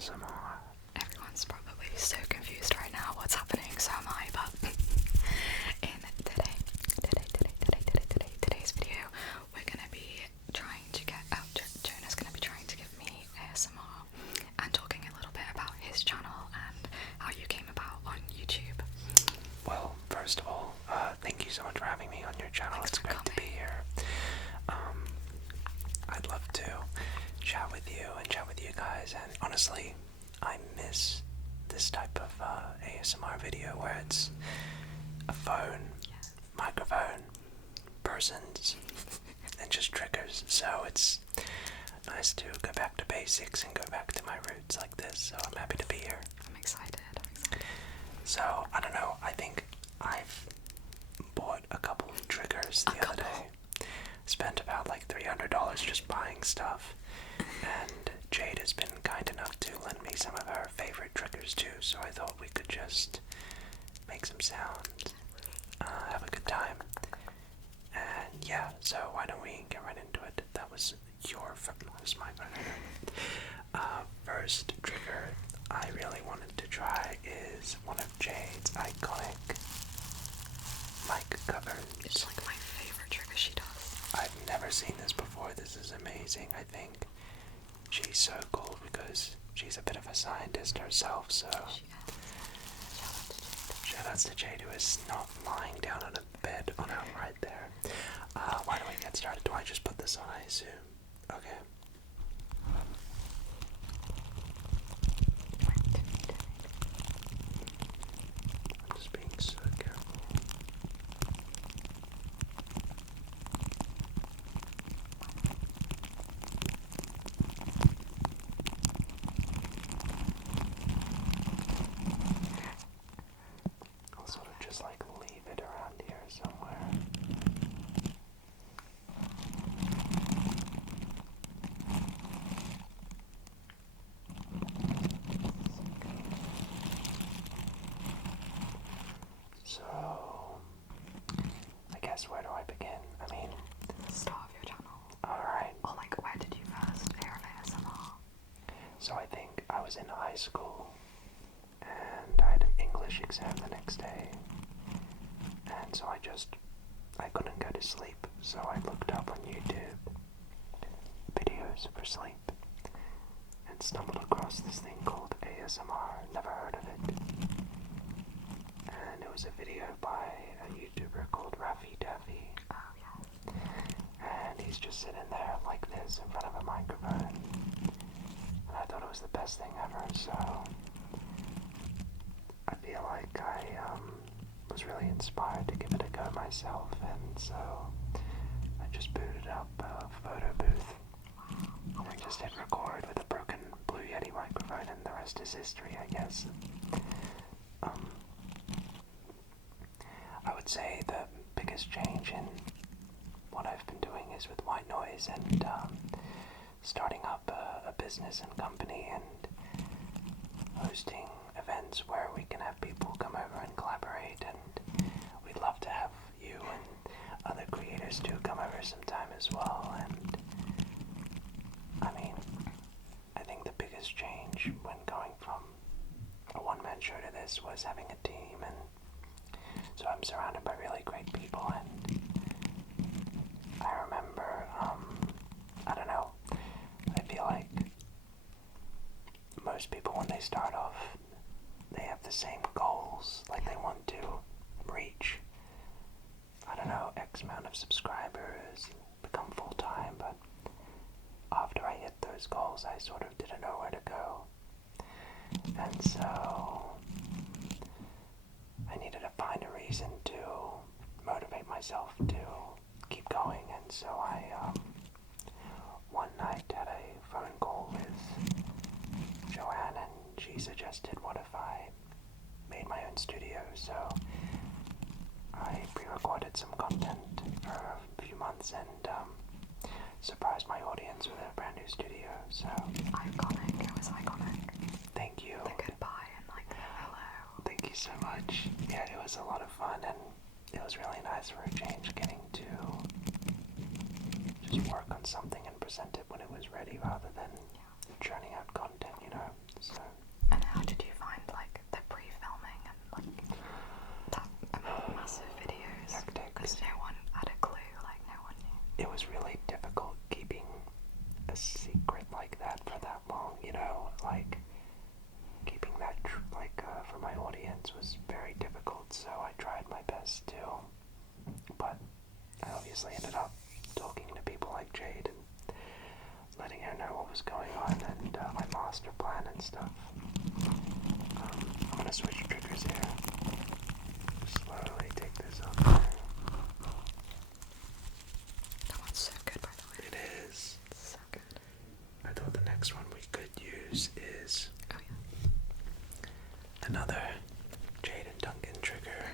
ASMR. Everyone's probably so confused right now what's happening, so am I, but in today's video, we're going to be trying to get, Jonah's going to be trying to give me ASMR and talking a little bit about his channel and how you came about on YouTube. Well, first of all, thank you so much for having me on your channel. Thanks it's for great coming. to be here. I'd love to chat with you and chat with you guys, and honestly, I miss this type of ASMR video where it's a phone, microphone, persons, and just triggers. So it's nice to go back to basics and go back to my roots like this, so I'm happy to be here. I'm excited. So, I don't know, I think I've bought a couple of triggers the other day. Spent about like $300 just buying stuff, and Jade has been kind enough to lend me some of her favorite triggers too, so I thought we could just make some sounds, have a good time, and yeah, so why don't we get right into it. That was my first trigger I really wanted to try is one of Jade's iconic mic covers. It's like my favorite trigger she does. I've never seen this before. This is amazing. I think she's so cool because she's a bit of a scientist herself, so shoutouts to Jade, who is not lying down on a bed on her right there. Why don't we get started? Do I just put this on, I assume? Okay. I'm just being so careful. I'll sort of just like leave it around here somewhere. So, I guess where do I begin? I mean, Start of your channel. alright. Or like, where did you first hear of ASMR? So I think I was in high school, and I had an English exam the next day, and so I couldn't go to sleep, so I looked up on YouTube videos for sleep, and stumbled across this thing called ASMR, never heard of it, and it was a video by a YouTuber called Raffy Daffy, Oh, yeah. and he's just sitting there like this in front of a microphone, and I thought it was the best thing ever, so I feel like I was really inspired to give it a go myself, and so I just booted up a photo booth and just hit record with a broken Blue Yeti microphone, and the rest is history, I guess. I would say the biggest change in what I've been doing is with white noise and starting up a business and company and hosting events where we can have people come over and collaborate, and we'd love to have you and other creators too come over sometime as well. And I mean, I think the biggest change when going from a one-man show to this was having a team, and so I'm surrounded by really great people, and I remember, I don't know, I feel like most people when they start off, they have the same goals, like they want to reach, I don't know, X amount of subscribers, become full-time, but after I hit those goals, I sort of didn't know where to go, and so I needed to find a reason to motivate myself to keep going, and so I, one night had a phone call with Joanne, and she suggested what if I made my own studio, so I pre-recorded some content for a few months and surprised my audience with a brand new studio, so... Iconic. It was iconic. Thank you. The goodbye and like the hello. Thank you so much. Yeah, it was a lot of fun, and it was really nice for a change getting to just work on something and present it when it was ready rather than churning out content, you know, so so I tried my best to, but I obviously ended up talking to people like Jade and letting her know what was going on and my master plan and stuff. I'm gonna switch triggers here. Slowly take this off there. That one's so good, by the way. It is. It's so good. I thought the next one we could use is Oh yeah. another Jade and Duncan trigger.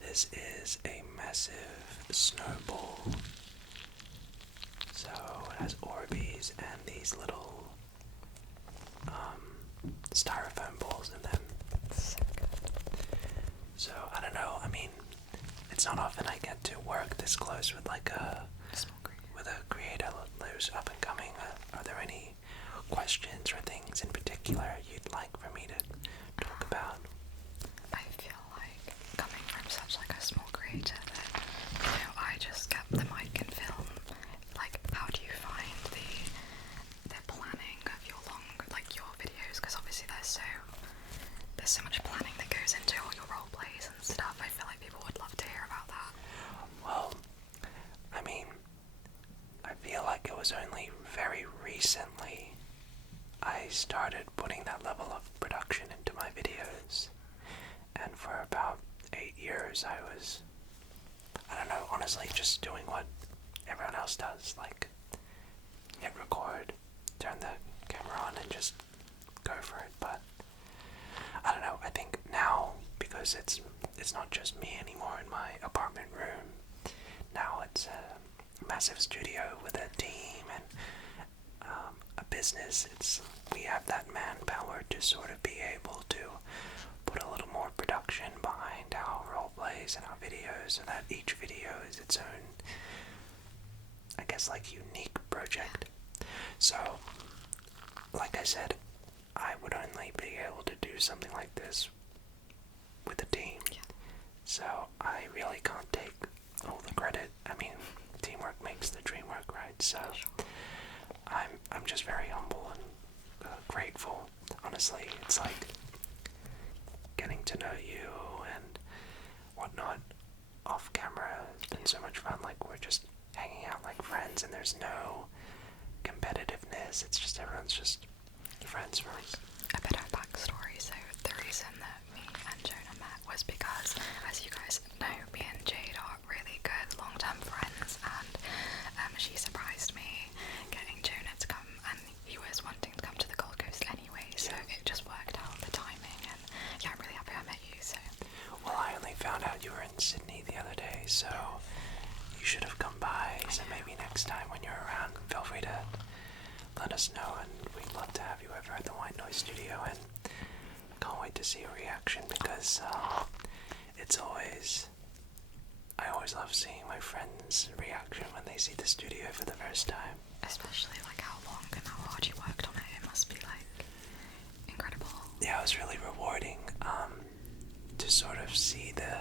This is a massive snowball. So it has Orbeez and these little styrofoam balls in them. So good. So I don't know, I mean, it's not often I get to work this close with like a creator who's up and coming. Are there any questions or things in particular you'd like for me to talk about? I feel like coming from such like a small creator that, you know, I just get the mic and film. Like, how do you find the planning of your your videos? Because obviously there's so much planning that goes into all your role plays and stuff. I feel like people would love to hear about that. Well, I mean, I feel like it was only very recently I started putting that level of production into my videos, and for about 8 years I was, I don't know, honestly just doing what everyone else does, like hit record, turn the camera on and just go for it. But I don't know, I think now, because it's not just me anymore in my apartment room, now it's a massive studio with a team and a business. We have that manpower to sort of be able to put a little more production behind our role plays and our videos, so that each video is its own, I guess, like unique project. So, like I said, I would only be able to do something like this with a team. Yeah. So I really can't take all the credit. I mean, teamwork makes the dream work, right? So I'm just very humble and grateful. Honestly, it's like getting to know you and whatnot off camera has been so much fun. Like, we're just hanging out like friends, and there's no competitiveness. It's just everyone's just friends first. A bit of backstory. So the reason that me and Jonah met was because, as you guys know, me and Jade are really good long-term friends, and she surprised me getting Jonah to come, and he was wanting to come to the Gold Coast anyway, so it just worked out, the timing, and yeah, I'm really happy I met you. So well, I only found out you were in Sydney the other day, so you should have come by. So maybe next time when you're around, feel free to let us know, and we'd love to have you over at the White Noise Studio, and can't wait to see your reaction, because I always love seeing my friends' reaction when they see the studio for the first time. especially like how long and how hard you worked on it, it must be like incredible. Yeah, it was really rewarding to sort of see the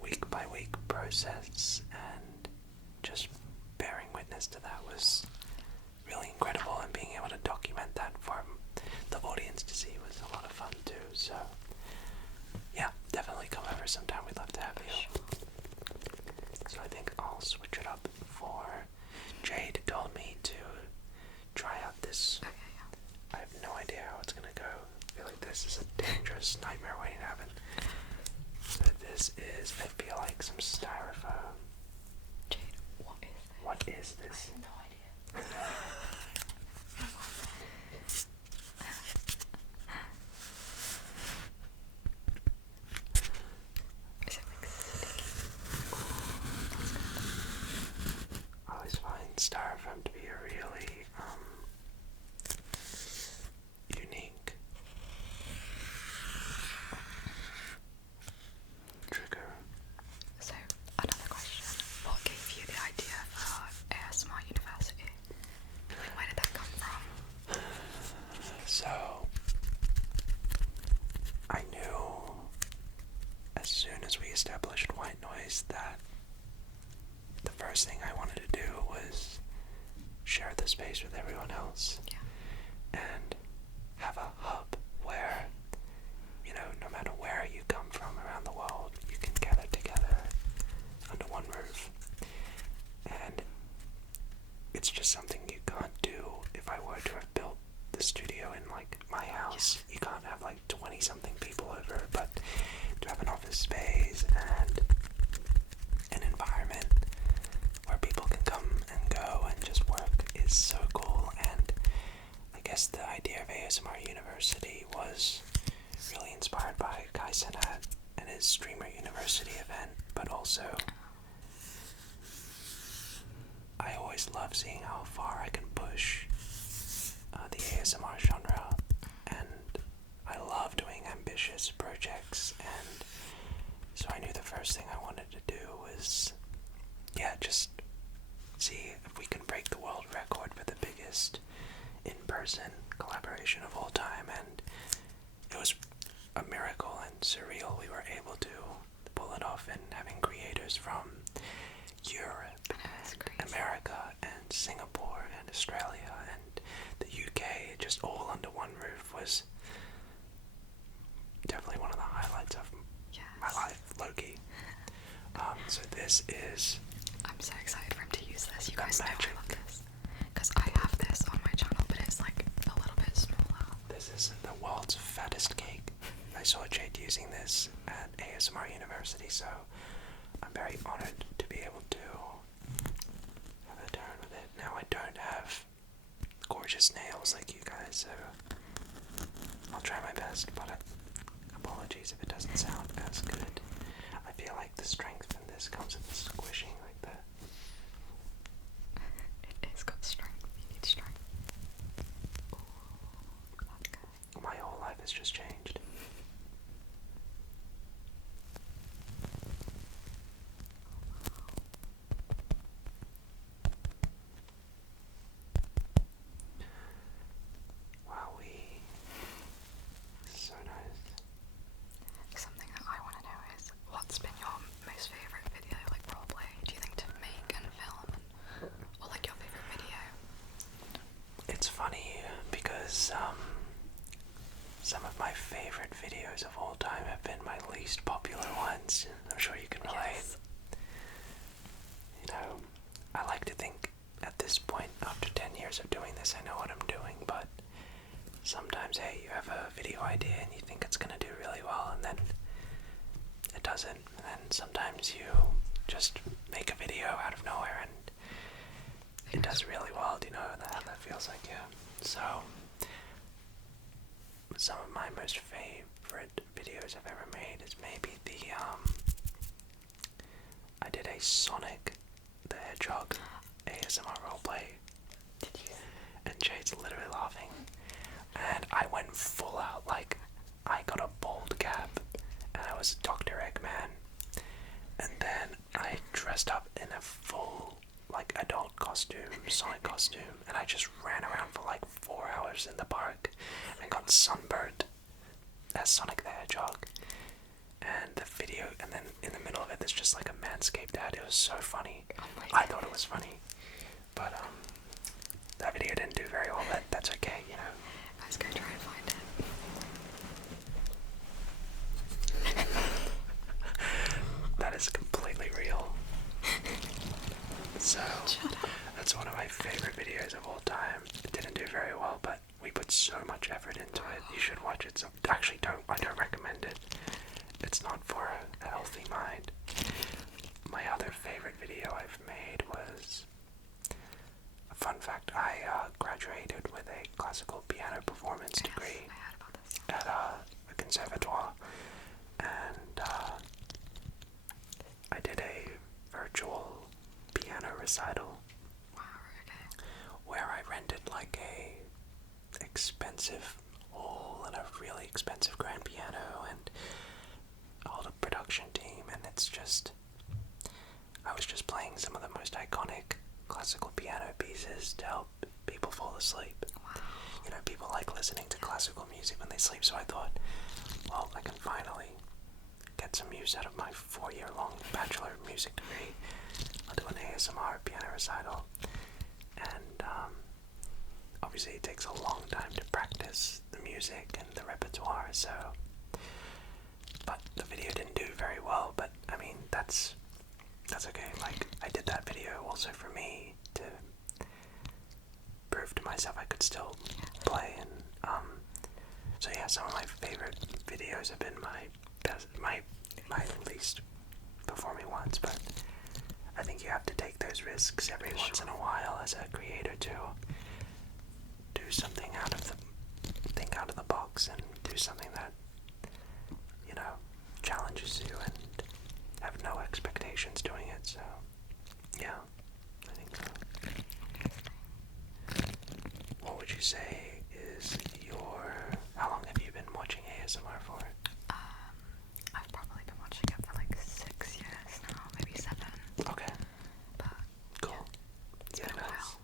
week by week process, and just bearing witness to that was really incredible, and being able to document that for the audience to see was a lot of fun too. So yeah, definitely come over sometime. We'd love to have you. So I think I'll switch it up for Jade. Told me to try out this. Okay, yeah. I have no idea how it's gonna go. I feel like this is a dangerous nightmare waiting to happen. So this is, I feel like, some styrofoam. Jade, what is this? What is this? No idea. Is it like sticky? That's good. I always find styrofoam to be a really unique trigger. So, another question. What gave you the idea for ASMR Universe? house. You can't have like 20-something people over, but to have an office space and an environment where people can come and go and just work is so cool. And I guess the idea of ASMR University was really inspired by Kai Cenat and his Streamer University event, but also I always love seeing how far I can push the ASMR genre, and I love doing ambitious projects, and so I knew the first thing I wanted to do was, just see if we can break the world record for the biggest in-person collaboration of all time, and it was a miracle and surreal we were able to pull it off, and having creators from Europe, and America, and Singapore, and Australia, and the UK, just all under one roof was definitely one of the highlights of my life, low-key. So this is... I'm so excited for him to use this. You guys know I love this. Because I have this on my channel, but it's like a little bit smaller. This is the world's fattest cake. I saw Jade using this at ASMR University, so I'm very honored to be able to have a turn with it. Now I don't have gorgeous nails like you guys, so I'll try my best, but apologies if it doesn't sound as good. I feel like the strength in this comes with the squishing like that. It's got strength. You need strength. Ooh, that's good. My whole life has just changed. Wowee. So nice. Something that I want to know is, what's been your most favourite video, like roleplay, do you think, to make and film, or like your favourite video? It's funny because some of my favorite videos of all time have been my least popular ones. I'm sure you can relate. Yes. You know, I like to think at this point, after 10 years of doing this, I know what I'm doing, but sometimes, hey, you have a video idea and you think it's going to do really well, and then it doesn't. And then sometimes you just make a video out of nowhere and it does really well. Do you know how that feels like? Yeah. So, some of my most favorite videos I've ever made is maybe the, I did a Sonic the Hedgehog ASMR roleplay. Did you? And Jade's literally laughing. And I went full out, like, I got a bald cap, and I was Dr. Eggman. And then I dressed up in a full, like, adult costume, Sonic costume, and I just ran around for like 4 hours in the park and got sunburned as Sonic the Hedgehog. And the video, and then in the middle of it, there's just like a manscaped ad. It was so funny. Oh my I God. thought it was funny, but that video didn't do very well. But that's okay, you know. Let's go try and find it. That is completely real. So, that's one of my favorite videos of all time. It didn't do very well, but we put so much effort into it. You should watch it. So, actually, I don't recommend it. It's not for a healthy mind. My other favorite video I've made was, a fun fact, I graduated with a classical piano performance degree I heard about this. at a conservatoire, and I did a virtual piano recital Wow, okay. where I rented like a expensive hall and a really expensive grand piano and all the production team, and I was just playing some of the most iconic classical piano pieces to help people fall asleep. Wow. You know, people like listening to classical music when they sleep, so I thought, well, I can finally get some use out of my 4-year-long Bachelor of Music degree. I'll do an ASMR piano recital, and obviously it takes a long time to practice the music and the repertoire, so, but the video didn't do very well, but I mean, that's okay. Like, I did that video also for me to prove to myself I could still play, and so some of my favorite videos have been my least performing ones, but I think you have to take those risks every once in a while as a creator to do something think out of the box and do something that, you know, challenges you and have no expectations doing it. So yeah, I think so. What would you say is how long have you been watching ASMR for? I've probably been watching it for like 6 years now, maybe 7. Okay. But cool. It's been a while.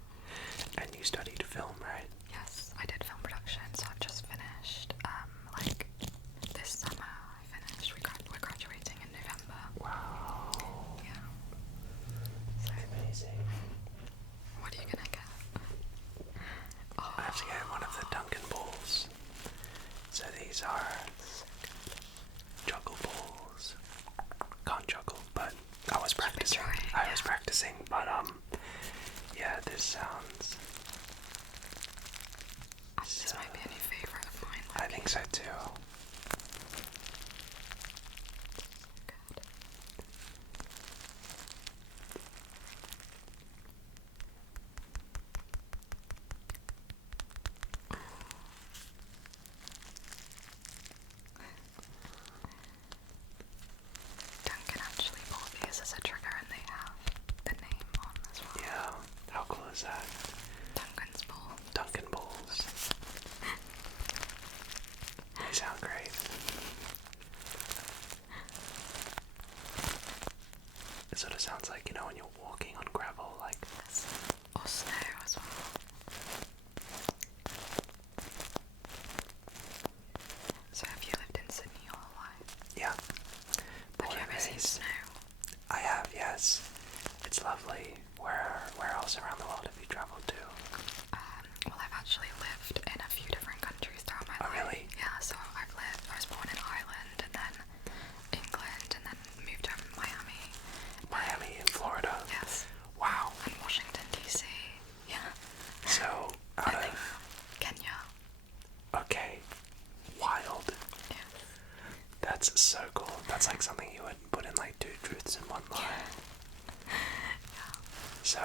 And you studied film, right? Yes, I did film production, so I've just finished, like, this summer I finished. We're graduating in November. Wow. Yeah. So, amazing. what are you gonna get? Oh, I have to get one of the Duncan balls. So these are juggle balls. Can't juggle, but I was practicing. I was practicing, but yeah, this sounds. This might be a new favourite of mine. I think so too. Good. Duncan actually bought these as a trigger and they have the name on as well. Yeah, how cool is that? Duncan's ball. Duncan balls. They sound great. It sort of sounds like, you know, when you're walking on gravel, like Yes. Or snow as well. So have you lived in Sydney your whole life? yeah. Have you ever seen snow? I have, yes. It's lovely. Where else around the world have you traveled to? Well, I've actually lived in a few different countries throughout my life. Oh, really? Yeah, so I was born in Ireland and then England and then moved to Miami. Miami in Florida. Yes. Wow. And Washington, D.C. Yeah. So, I think Kenya. Okay. Wild. Yeah. That's so cool. That's like something you would put in like 2 truths in 1 lie. Yeah. So,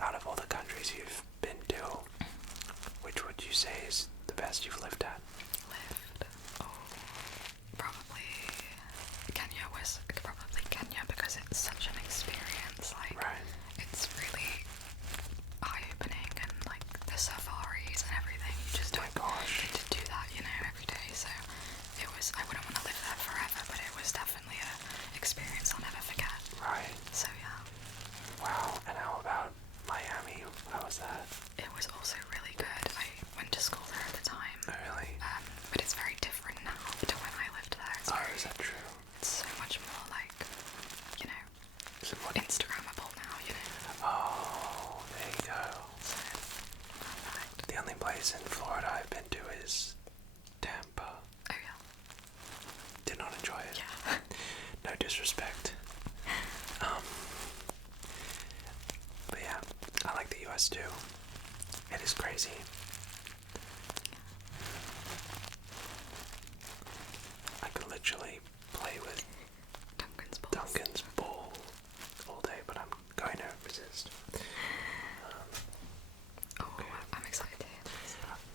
out of all the countries you've been to, which would you say is the best you've lived at? Probably Kenya because it's such an experience. Like, Right. it's really eye-opening and like the safaris and everything. You just don't get to do that, you know, every day. So I wouldn't want to live there forever, but it was definitely an experience I'll never forget. Right. So yeah. Wow. And how about Miami? How was that? It was also really good. I went to school there at the time. Oh, really? But it's very different now to when I lived there. Is that true? It's so much more like, you know, Instagrammable now, you know. Oh, there you go. So, perfect. The only place in Florida I've been to is Tampa. Oh yeah. Did not enjoy it. Yeah. No disrespect. But yeah, I like the US too. It is crazy. I could literally play with Duncan's ball all day, but I'm going to resist. I'm excited.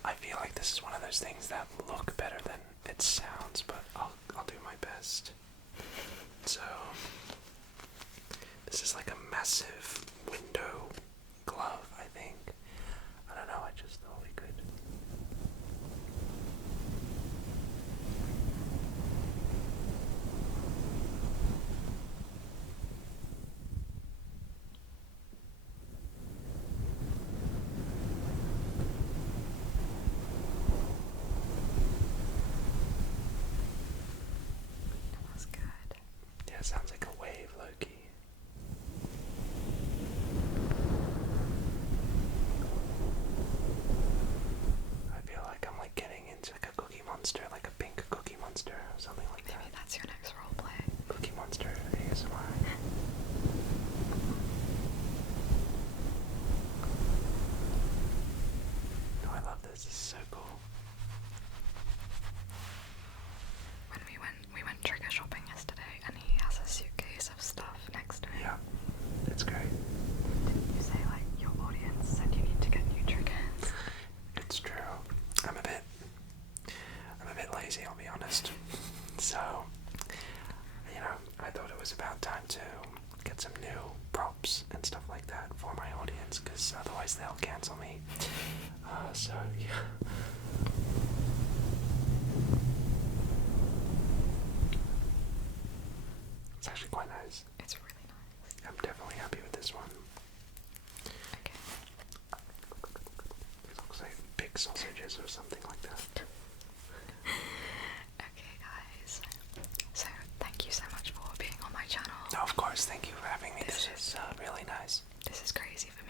I feel like this is one of those things that look better than it sounds, but I'll do my best. So, this is like a massive window glove, I think. I don't know, I just thought we could. That was good. Yeah, it sounds like a wave, Loki. I feel like I'm like getting into like a cookie monster, like a pink cookie monster or something like that. Maybe that's your next roleplay. Cookie Monster ASMR. No, I love this. This is so cool. like sausages or something like that. Okay, guys. So, thank you so much for being on my channel. No, of course, thank you for having me. This is really nice. This is crazy for